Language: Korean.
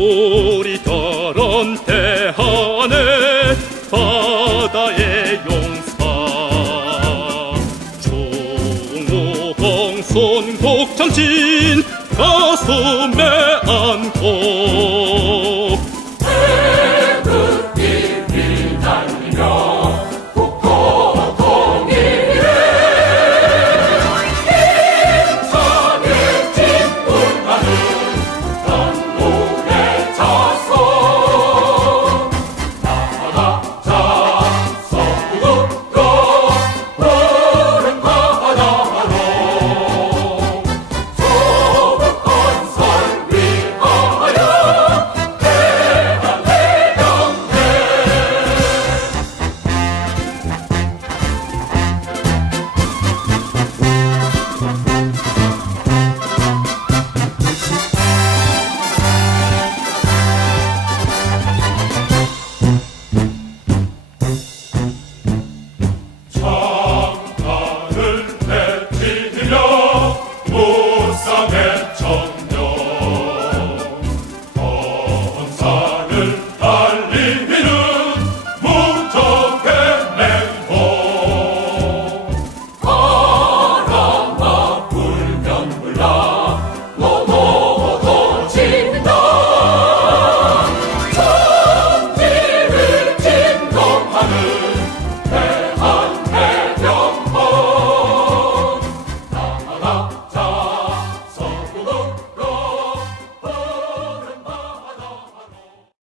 우리 결혼 대하네 바다의 용사. 종호공 손곡 전진 가슴에 안고. Pero